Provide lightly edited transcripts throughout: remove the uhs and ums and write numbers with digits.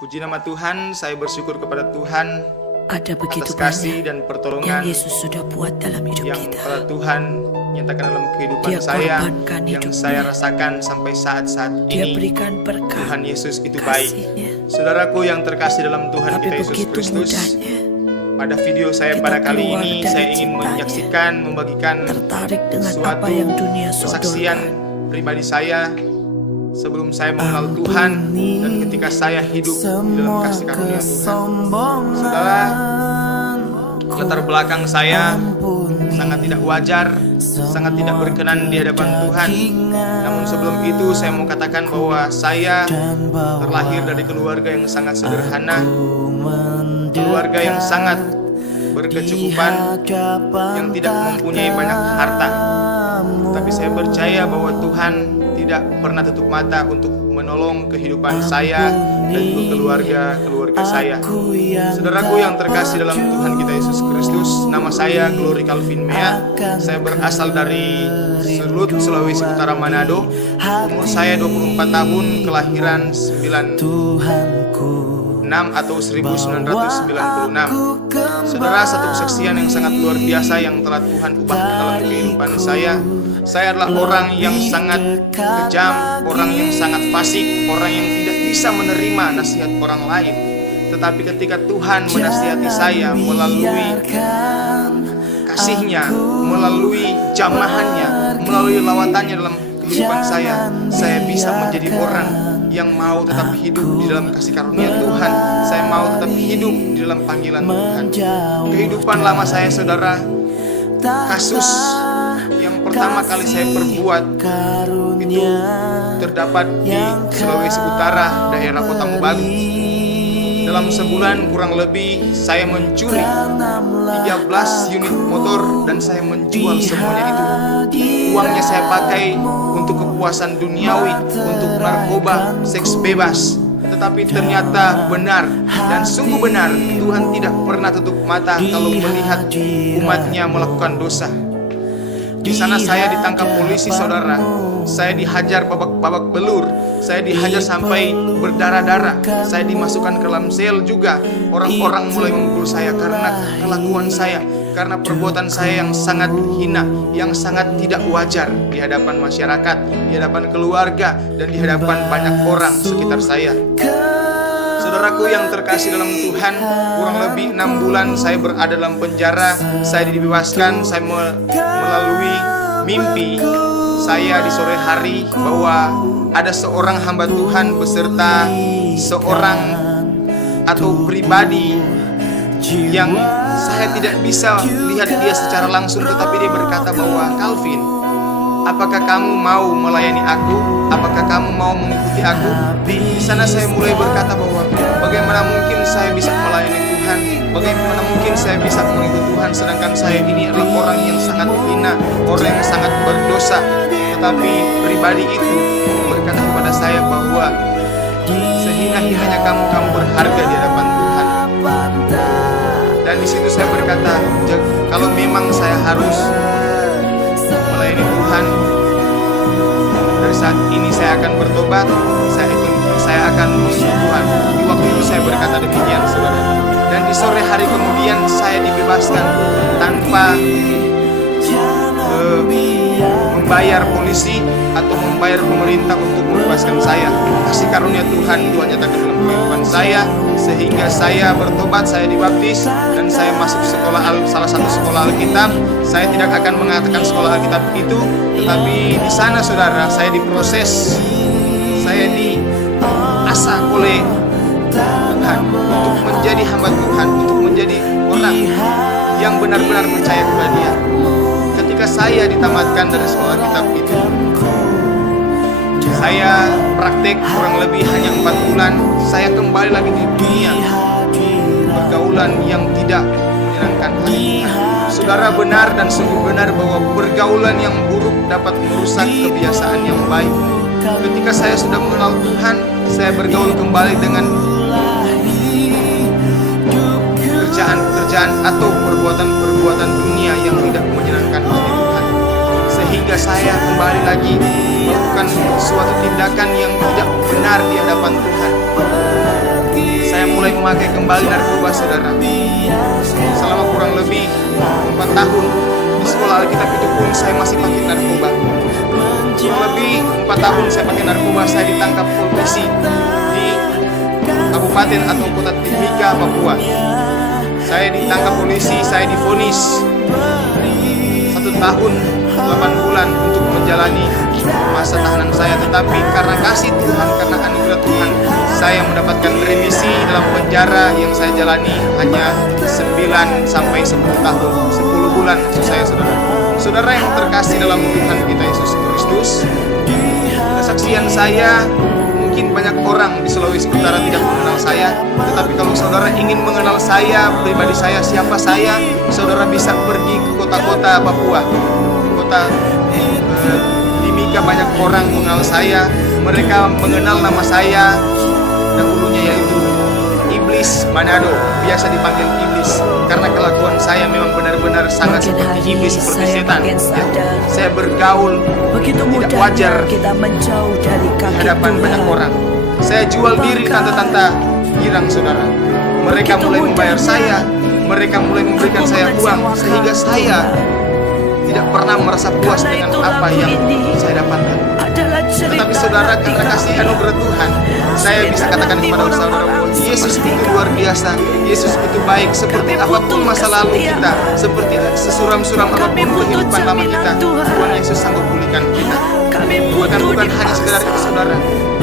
Puji nama Tuhan, saya bersyukur kepada Tuhan Ada begitu atas kasih banyak dan yang pertolongan Yesus sudah buat dalam hidup yang kita. telah Tuhan nyatakan dalam kehidupan Dia saya, korbankan yang hidupnya. saya rasakan sampai saat-saat Dia ini. berikan berkat Tuhan Yesus itu baik. kasih-Nya. Saudaraku yang terkasih dalam Tuhan Tapi kita Yesus begitu Kristus, mudahnya pada video saya kita pada kali keluar ini dari saya ingin cintanya, menyaksikan, membagikan tertarik dengan suatu apa yang dunia kesaksian sodorkan. pribadi saya sebelum saya mengenal Tuhan dan ketika saya hidup di dalam kasih karunia Tuhan. Saudara, latar belakang saya sangat tidak wajar, sangat tidak berkenan di hadapan Tuhan. Namun sebelum itu saya mau katakan bahwa saya terlahir dari keluarga yang sangat sederhana, keluarga yang sangat berkecukupan, yang tidak mempunyai banyak harta. Tapi saya percaya bahwa Tuhan tidak pernah tutup mata untuk menolong kehidupan saya dan juga keluarga saya. Saudaraku yang terkasih dalam Tuhan kita Yesus Kristus, nama saya Glory Calvin Mea. Saya berasal dari Sulut, Sulawesi Utara, Manado. Umur saya 24 tahun, kelahiran 96 atau 1996. Saudara, satu kesaksian yang sangat luar biasa yang telah Tuhan ubah dalam kehidupan saya. Saya adalah orang yang sangat kejam, orang yang sangat fasik, orang yang tidak bisa menerima nasihat orang lain. Tetapi ketika Tuhan menasihati saya melalui kasih-Nya, melalui jamahannya, melalui lawatannya dalam kehidupan saya bisa menjadi orang yang mau tetap hidup di dalam kasih karunia Tuhan. Saya mau tetap hidup di dalam panggilan Tuhan. Kehidupan lama saya, saudara, kasus yang pertama kali saya perbuat itu terdapat di Sulawesi Utara, daerah Kota Mobagu. Dalam sebulan kurang lebih saya mencuri 13 unit motor dan saya menjual semuanya itu. Uangnya saya pakai untuk kepuasan duniawi, untuk narkoba, seks bebas. Tetapi ternyata benar dan sungguh benar, Tuhan tidak pernah tutup mata kalau melihat umatnya melakukan dosa. Di sana saya ditangkap polisi, saudara. Saya dihajar babak belur. Saya dihajar sampai berdarah-darah. Saya dimasukkan ke dalam sel juga. Orang-orang mulai memukul saya karena kelakuan saya, karena perbuatan saya yang sangat hina, yang sangat tidak wajar di hadapan masyarakat, di hadapan keluarga, dan di hadapan banyak orang sekitar saya. Saudaraku yang terkasih dalam Tuhan, kurang lebih 6 bulan saya berada dalam penjara. Saya dibebaskan. Saya melalui mimpi saya di sore hari bahwa ada seorang hamba Tuhan beserta seorang atau pribadi yang saya tidak bisa lihat dia secara langsung, tetapi dia berkata bahwa, "Calvin, apakah kamu mau melayani aku? Apakah kamu mau mengikuti aku?" Di sana saya mulai berkata bahwa bagaimana mungkin saya bisa melayani Tuhan? Bagaimana mungkin saya bisa mengikuti Tuhan sedangkan saya ini adalah orang yang sangat hina, orang yang sangat berdosa. Tetapi pribadi itu berkata kepada saya bahwa sehina-hinanya kamu berharga di hadapan Tuhan. Dan di situ saya berkata, kalau memang saya harus melayani Tuhan, dari saat ini saya akan bertobat, saya akan mengikuti Tuhan. Di waktu itu saya berkata demikian, saudara. Dan di sore hari kemudian saya dibebaskan tanpa membayar polisi atau membayar pemerintah untuk membebaskan saya. Kasih karunia Tuhan itu nyatakan dalam kehidupan saya, sehingga saya bertobat, saya dibaptis, dan saya masuk salah satu sekolah Alkitab. Saya tidak akan mengatakan sekolah Alkitab itu, tetapi di sana, saudara, saya diproses, saya diasah oleh Tuhan untuk menjadi hamba Tuhan, untuk menjadi orang yang benar-benar percaya kepada Dia. Ketika saya ditamatkan dari sekolah kitab itu, saya praktek kurang lebih hanya 4 bulan. Saya kembali lagi di dunia pergaulan yang tidak menyenangkan hati Tuhan. Saudara, benar dan sungguh benar bahwa pergaulan yang buruk dapat merusak kebiasaan yang baik. Ketika saya sudah mengenal Tuhan, saya bergaul kembali dengan pekerjaan atau perbuatan dunia yang tidak menyenangkan hati Tuhan, sehingga saya kembali lagi melakukan suatu tindakan yang tidak benar di hadapan Tuhan. memakai kembali narkoba, saudara. Selama kurang lebih 4 tahun di sekolah Alkitab itu pun saya masih pakai narkoba. Kurang lebih 4 tahun saya pakai narkoba. Saya ditangkap polisi di kabupaten atau kota Timika, Papua. Saya ditangkap polisi, saya divonis 1 tahun 8 bulan untuk menjalani masa tahanan saya. Tetapi karena kasih Tuhan, karena anugerah Tuhan, saya mendapatkan remisi dalam penjara yang saya jalani hanya 9 sampai 10 tahun, 10 bulan maksud saya, saudara. Saudara yang terkasih dalam Tuhan kita Yesus Kristus, kesaksian saya mungkin banyak orang di Sulawesi Utara tidak mengenal saya. Tetapi kalau saudara ingin mengenal saya, pribadi saya, siapa saya, saudara bisa pergi ke kota-kota Papua, kota Timika. Banyak orang mengenal saya. Mereka mengenal nama saya dahulunya yaitu Iblis Manado, biasa dipanggil Iblis, karena kelakuan saya memang benar-benar sangat seperti iblis, seperti setan. Saya bergaul tidak wajar di hadapan banyak orang. Saya jual diri tante-tante girang, saudara. Mereka mulai membayar saya, mereka mulai memberikan saya uang, sehingga saya tidak pernah merasa puas dengan apa yang saya dapatkan. Tetapi saudara, karena kasih anugerah Tuhan, saya bisa katakan kepada saudara bahwa Yesus itu luar biasa. Yesus itu baik. Seperti apapun masa lalu kita, seperti sesuram-suram apapun kehidupan lama kita, Tuhan Yesus sanggup pulihkan kita. Bahkan bukan hanya sekedar itu, saudara.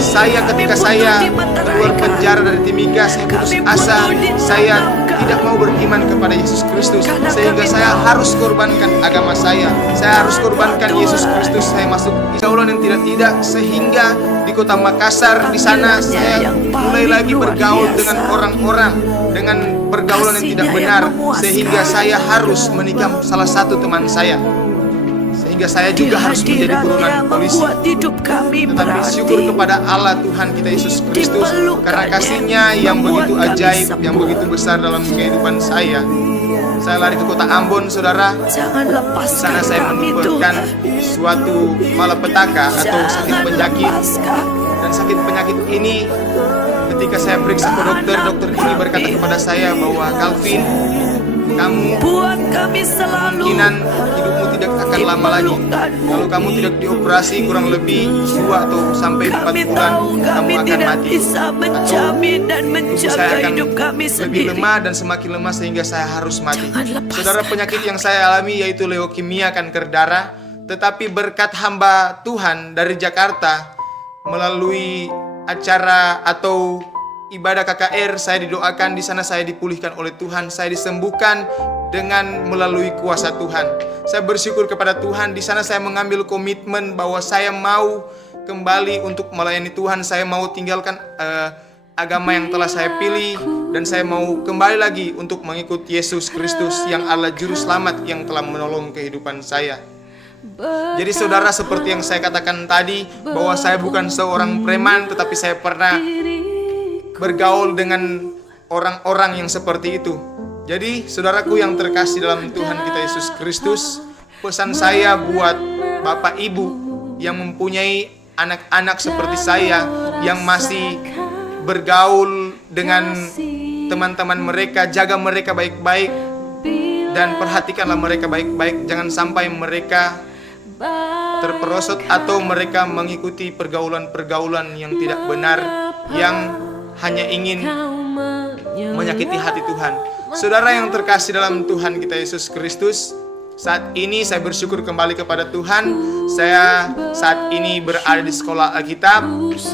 Ketika saya keluar penjara dari Timika, saya putus asa. Saya tidak mau beriman kepada Yesus Kristus, sehingga saya harus korbankan agama saya. Saya harus korbankan Yesus Kristus. Saya masuk pergaulan yang tidak, sehingga di kota Makassar, di sana saya mulai lagi bergaul dengan orang-orang dengan pergaulan yang tidak benar, sehingga saya harus menikah salah satu teman saya. Sehingga saya juga harus menjadi buronan polisi. Tetapi syukur kepada Allah Tuhan kita Yesus Kristus, karena kasih-Nya yang begitu ajaib, yang begitu besar dalam kehidupan saya. Saya lari ke kota Ambon, saudara. Di sana saya menemukan suatu malapetaka atau sakit penyakit. Dan sakit penyakit ini, ketika saya periksa ke dokter, dokter ini berkata kepada saya bahwa Calvin, kamu kemungkinan hidupmu tidak akan lama lagi. Kalau kamu tidak dioperasi kurang lebih 2 atau sampai 4 bulan, kamu akan mati. Atau tubuh saya akan lebih lemah dan semakin lemah sehingga saya harus mati. Saudara, penyakit yang saya alami yaitu leukemia, kanker darah. Tetapi berkat hamba Tuhan dari Jakarta, melalui acara atau ibadah KKR, saya didoakan, di sana saya dipulihkan oleh Tuhan, saya disembuhkan dengan melalui kuasa Tuhan. Saya bersyukur kepada Tuhan. Di sana saya mengambil komitmen bahwa saya mau kembali untuk melayani Tuhan. Saya mau tinggalkan agama yang telah saya pilih, dan saya mau kembali lagi untuk mengikuti Yesus Kristus yang Allah Juru Selamat yang telah menolong kehidupan saya. Jadi saudara, seperti yang saya katakan tadi, bahwa saya bukan seorang preman, tetapi saya pernah bergaul dengan orang-orang yang seperti itu. Jadi saudaraku yang terkasih dalam Tuhan kita Yesus Kristus, pesan saya buat bapak ibu yang mempunyai anak-anak seperti saya, yang masih bergaul dengan teman-teman mereka, jaga mereka baik-baik dan perhatikanlah mereka baik-baik. Jangan sampai mereka terperosot atau mereka mengikuti pergaulan-pergaulan yang tidak benar, yang hanya ingin menyakiti hati Tuhan. Saudara yang terkasih dalam Tuhan kita Yesus Kristus, saat ini saya bersyukur kembali kepada Tuhan. Saya saat ini berada di sekolah Alkitab,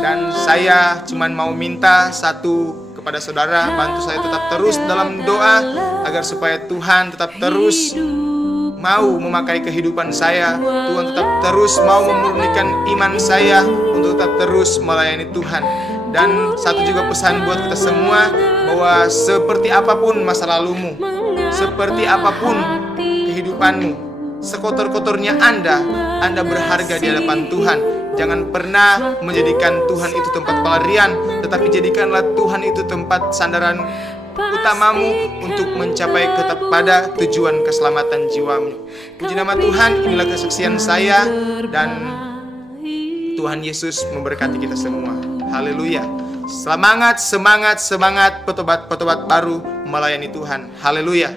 dan saya cuman mau minta satu kepada saudara, bantu saya tetap terus dalam doa agar supaya Tuhan tetap terus mau memakai kehidupan saya. Tuhan tetap terus mau memurnikan iman saya untuk tetap terus melayani Tuhan. Dan satu juga pesan buat kita semua, bahwa seperti apapun masa lalumu, seperti apapun kehidupanmu, sekotor-kotornya Anda berharga di hadapan Tuhan. Jangan pernah menjadikan Tuhan itu tempat pelarian, tetapi jadikanlah Tuhan itu tempat sandaran utamamu untuk mencapai kepada tujuan keselamatan jiwamu. Puji nama Tuhan, inilah kesaksian saya, dan Tuhan Yesus memberkati kita semua. Haleluya. Semangat, semangat, semangat, petobat-petobat baru melayani Tuhan. Haleluya.